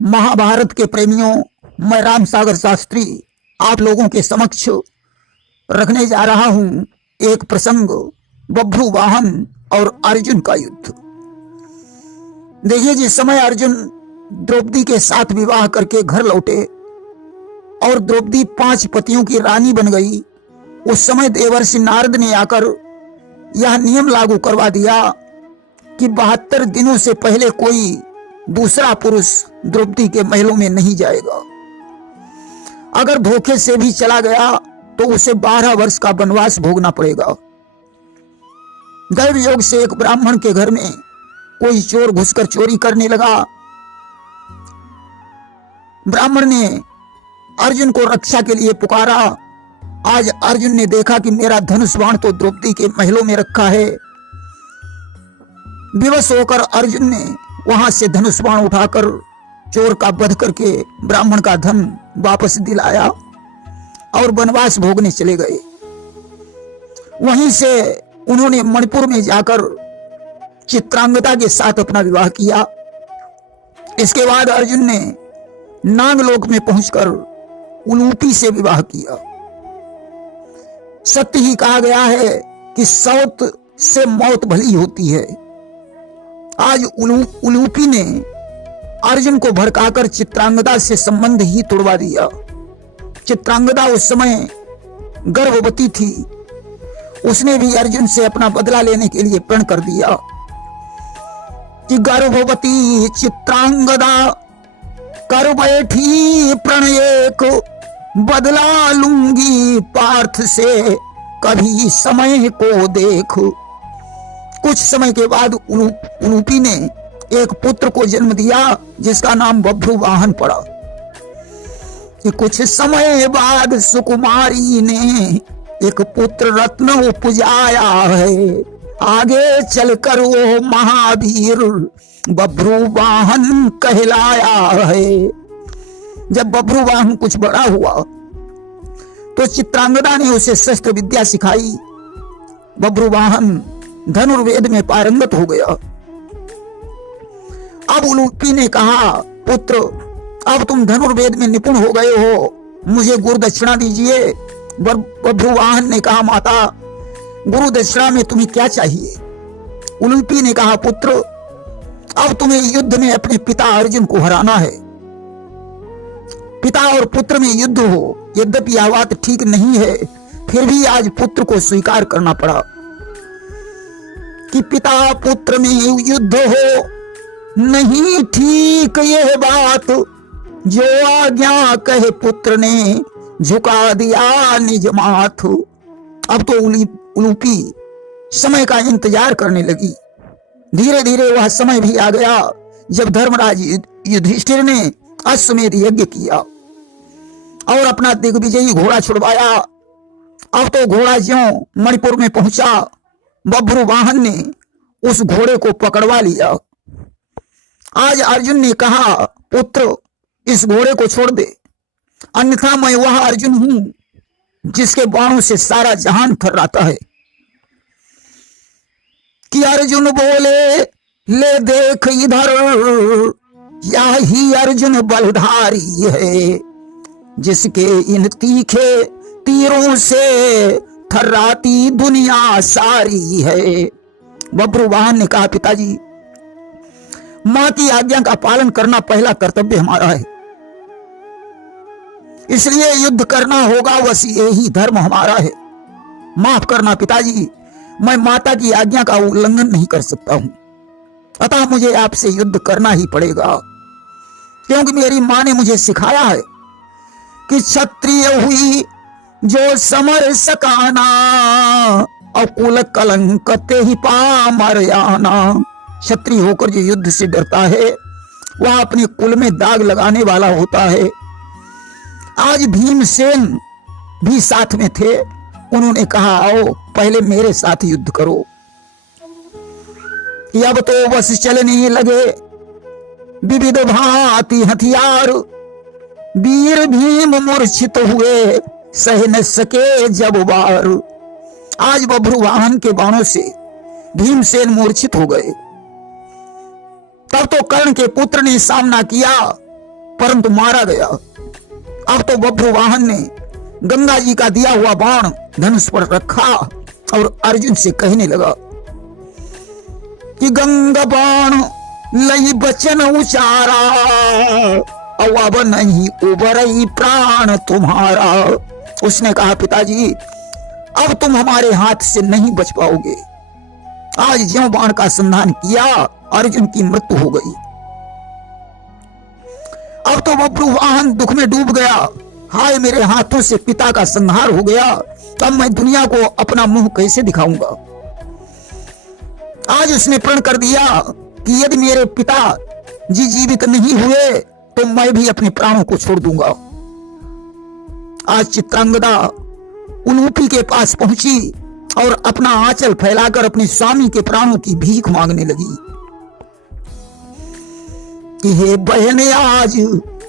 महाभारत के प्रेमियों, मैं राम सागर शास्त्री आप लोगों के समक्ष रखने जा रहा हूं एक प्रसंग, बभ्रुवाहन और अर्जुन का युद्ध। देखिए, जिस समय अर्जुन द्रौपदी के साथ विवाह करके घर लौटे और द्रौपदी 5 पतियों की रानी बन गई, उस समय देवर्षि नारद ने आकर यह नियम लागू करवा दिया कि 72 दिनों से पहले कोई दूसरा पुरुष द्रौपदी के महलों में नहीं जाएगा। अगर धोखे से भी चला गया तो उसे 12 वर्ष का वनवास भोगना पड़ेगा। दैव योग से एक ब्राह्मण के घर में कोई चोर घुसकर चोरी करने लगा। ब्राह्मण ने अर्जुन को रक्षा के लिए पुकारा। आज अर्जुन ने देखा कि मेरा धनुष बाण तो द्रौपदी के महलों में रखा है। विवश होकर अर्जुन ने वहां से धनुष बाण उठाकर चोर का वध करके ब्राह्मण का धन वापस दिलाया और वनवास भोगने चले गए। वहीं से उन्होंने मणिपुर में जाकर चित्रांगदा के साथ अपना विवाह किया। इसके बाद अर्जुन ने नागलोक में पहुंचकर उलूपी से विवाह किया। सत्य ही कहा गया है कि सौत से मौत भली होती है। आज उलूपी ने अर्जुन को भड़काकर चित्रांगदा से संबंध ही तोड़वा दिया। चित्रांगदा उस समय गर्भवती थी। उसने भी अर्जुन से अपना बदला लेने के लिए प्रण कर दिया कि गर्भवती चित्रांगदा कर बैठी प्रण एक, बदला लूंगी पार्थ से कभी समय को देख। कुछ समय के बाद उलूपी ने एक पुत्र को जन्म दिया जिसका नाम बभ्रुवाहन पड़ा। कि कुछ समय बाद सुकुमारी ने एक पुत्र रत्न उपजाया है, आगे चलकर वो महावीर बभ्रुवाहन कहलाया है। जब बभ्रुवाहन कुछ बड़ा हुआ तो चित्रांगदा ने उसे शस्त्र विद्या सिखाई। बभ्रुवाहन धनुर्वेद में पारंगत हो गया। अब उलूपी ने कहा, पुत्र अब तुम धनुर्वेद में निपुण हो गए हो, मुझे गुरु दक्षिणा दीजिए। बभ्रुवाहन ने कहा, माता गुरु दक्षिणा में तुम्हें क्या चाहिए? उलूपी ने कहा, पुत्र अब तुम्हें युद्ध में अपने पिता अर्जुन को हराना है। पिता और पुत्र में युद्ध हो, यद्यपि यह बात ठीक नहीं है, फिर भी आज पुत्र को स्वीकार करना पड़ा कि पिता पुत्र में युद्ध हो। नहीं ठीक यह बात, जो आज्ञा कहे पुत्र ने झुका दिया निज माथ। अब तो उलूपी समय का इंतजार करने लगी। धीरे धीरे वह समय भी आ गया जब धर्मराज युधिष्ठिर ने अश्वमेध यज्ञ किया और अपना दिग्विजयी घोड़ा छुड़वाया। अब तो घोड़ा ज्यों मणिपुर में पहुंचा, बभ्रुवाहन ने उस घोड़े को पकड़वा लिया। आज अर्जुन ने कहा, पुत्र इस घोड़े को छोड़ दे, अन्यथा मैं वह अर्जुन हूं जिसके बाणों से सारा जहान थर्राता है। कि अर्जुन बोले, ले देख इधर, यही अर्जुन बलधारी है, जिसके इन तीखे तीरों से थर्राती दुनिया सारी है। बभ्रुवाहन ने कहा, पिताजी मां की आज्ञा का पालन करना पहला कर्तव्य हमारा है, इसलिए युद्ध करना होगा, बस यही धर्म हमारा है। माफ करना पिताजी, मैं माता की आज्ञा का उल्लंघन नहीं कर सकता हूं, अतः मुझे आपसे युद्ध करना ही पड़ेगा। क्योंकि मेरी मां ने मुझे सिखाया है कि क्षत्रिय हुई जो समर सकाना, अकुल कलंक ते ही पामर आना। क्षत्रिय होकर जो युद्ध से डरता है वह अपने कुल में दाग लगाने वाला होता है। आज भीमसेन भी साथ में थे। उन्होंने कहा, आओ पहले मेरे साथ युद्ध करो। अब तो बस चलने लगे विविध भांति हथियार, वीर भीम मूर्छित हुए, सह न सके जब वार। आज बभ्रुवाहन के बाणों से भीमसेन मूर्छित हो गए। तब तो कर्ण के पुत्र ने सामना किया परंतु मारा गया। अब तो बभ्रुवाहन ने गंगा जी का दिया हुआ बाण धनुष पर रखा और अर्जुन से कहने लगा कि गंगा बाण लई बचन उचारा, अब नहीं उबरई प्राण तुम्हारा। उसने कहा पिताजी अब तुम हमारे हाथ से नहीं बच पाओगे। आज ज्यों बाण का संधान किया अर्जुन की मृत्यु हो गई। अब तो बभ्रुवाहन दुख में डूब गया। हाय मेरे हाथों से पिता का संहार हो गया, तब मैं दुनिया को अपना मुंह कैसे दिखाऊंगा। आज उसने प्रण कर दिया कि यदि मेरे पिता जी जीवित नहीं हुए तो मैं भी अपने प्राणों को छोड़ दूंगा। आज चित्रांगदा उलूपी के पास पहुंची और अपना आंचल फैलाकर अपने स्वामी के प्राणों की भीख मांगने लगी कि हे बहन आज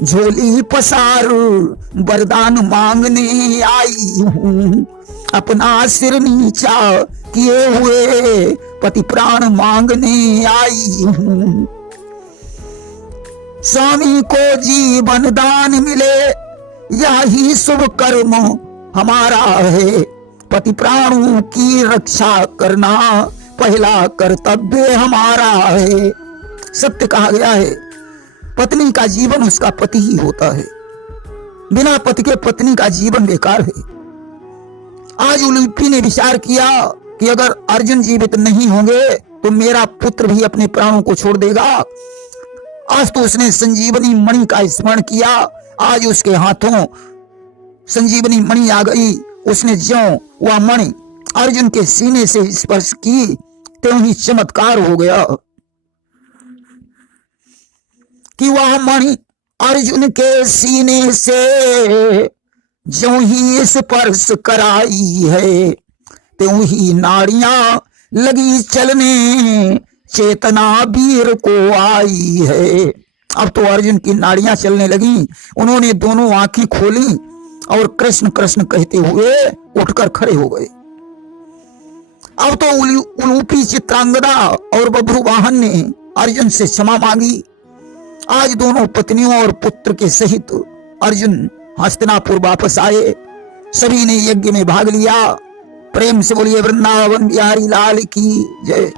झोली पसार, वरदान मांगने आई हूं। अपना सिर नीचा किए हुए पति प्राण मांगने आई हूं। स्वामी को जीवन दान मिले यही शुभ कर्म हमारा है। पति प्राणों की रक्षा करना पहला कर्तव्य हमारा है। सत्य कहा गया है पत्नी का जीवन उसका पति ही होता है, बिना पति के पत्नी का जीवन बेकार है। आज उलूपी ने विचार किया कि अगर अर्जुन जीवित नहीं होंगे तो मेरा पुत्र भी अपने प्राणों को छोड़ देगा। आज तो उसने संजीवनी मणि का स्मरण किया। आज उसके हाथों संजीवनी मणि आ गई। उसने ज्यों वह मणि अर्जुन के सीने से स्पर्श की त्यों ही चमत्कार हो गया कि वह मणि अर्जुन के सीने से ज्यों ही स्पर्श कराई है त्यों ही नाड़ियां लगी चलने, चेतना वीर को आई है। अब तो अर्जुन की नाड़ियां चलने लगी। उन्होंने दोनों आंखें खोली और कृष्ण कृष्ण कहते हुए उठकर खड़े हो गए। अब तो उलूपी चित्रांगदा और बभ्रुवाहन ने अर्जुन से क्षमा मांगी। आज दोनों पत्नियों और पुत्र के सहित अर्जुन हस्तिनापुर वापस आए। सभी ने यज्ञ में भाग लिया। प्रेम से बोलिए वृंदावन बिहारी लाल की जय।